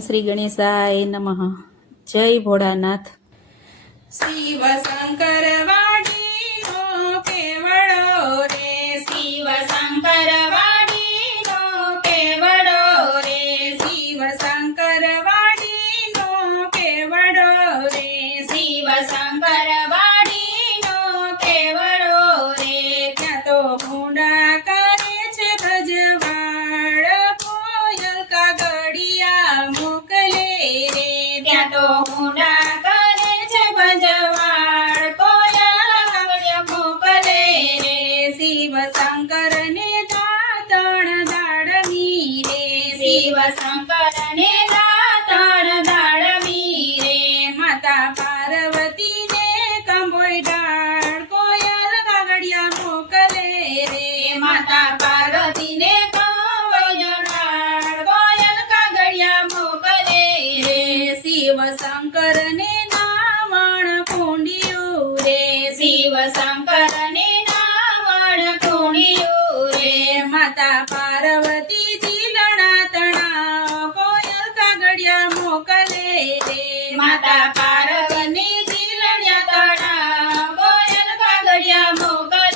શ્રી ગણેશાય નમઃ. જય ભોળાનાથ. શિવ શંકર વાડીનો કેવડો રે, શિવ શંકર વાડીનો કેવડો રે, શિવ શંકર વાડીનો કેવડો રે, શિવ શંકર વાડીનો કેવડો રે. ત્યાં તો ભૂંડા કરે છે ભજવાડ, કોયલ કાગડિયા મોકલે રે. ત્યાં તો ભૂંડા કરે છે ભજવાડ, કોયલ કાગડિયા મોકલે રે. શિવ શંકર ને દાતણ દાડમી રે, શિવ શંકર ને દાતણ દાડમી રે. માતા પાર્વતી ને કંબોય ડાળ, કોયલ કાગડિયા મોકલે રે. માતા પાર્વતી ને કંબોય ડાળ, કોયલ કાગડિયા મોકલે રે. શિવ શંકર ને નાવણ કુંડિયું રે, શિવ શંકર ને નાવણ કુંડિયું રે. માતા પાર્વતી જીલણા તણાવ, કોયલ કાગડિયા મોકલે રે. માતા પાર્વતી જીલણ્યા તણાવ, કોયલ કાગડિયા મોકલે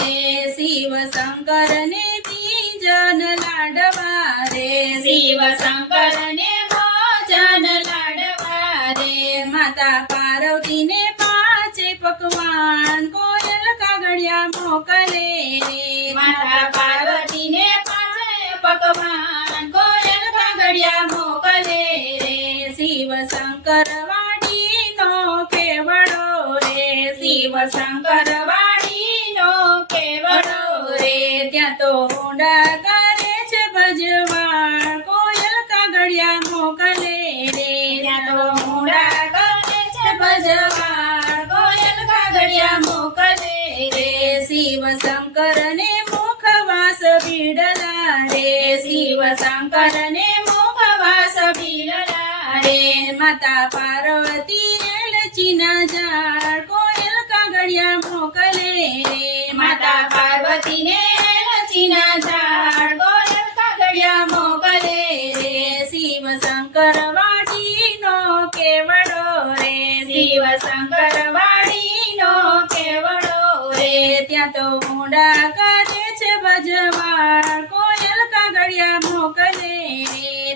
રે. શિવ શંકર ને બીજન લાડવા રે, શિવ શંકર ને ભોજન લાડવા રે. માતા પાર્વતી ને પાંચે પકવાન, કોયલ કાગડિયા મોકલે રે. માતા પાર્વતી ને પાંચે પકવાન, કોયલ કાગડિયા મોકલે રે. શિવ શંકર વાડીનો કેવડો રે, શિવ શંકર વાડીનો કેવડો રે. ત્યાં તો ઊંડા કરે છે ભજવાડ, કોયલ કાગડિયા મોકલે રે. ત્યાં તો ઊંડા કરે છે ભજવાડ, કોયલ કાગડિયા મોકલે રે. શિવ શંકર ને મુખવાસ બિડલા રે, શિવ શંકર ને મુખવાસ બિડલા રે. માતા પાર્વતી એલચીના ઝાડ, કોયલ કાગડિયા મોકલે રે. માતા પાર્વતી ને એલચીના ઝાડ, કોયલ કાગડિયા મોકલે રે. શિવ શંકર વાડીનો કેવડો રે, શિવ શંકર વાડીનો કેવડો રે. ત્યાં તો ઊંડા કરે છે ભજવાડ, કોયલ કાગડિયા મોકલે રે.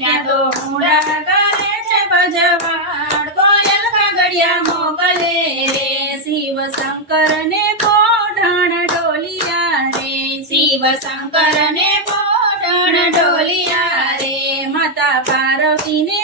ત્યાં તો ઊંડા કરે છે ભજવાડ, કોયલ કાગડિયા મોકલે રે. શિવ શંકર ને પોઢણ ઢોલિયા રે, શિવ શંકર ને પોઢણ ઢોલિયા રે. માતા પાર્વતી ને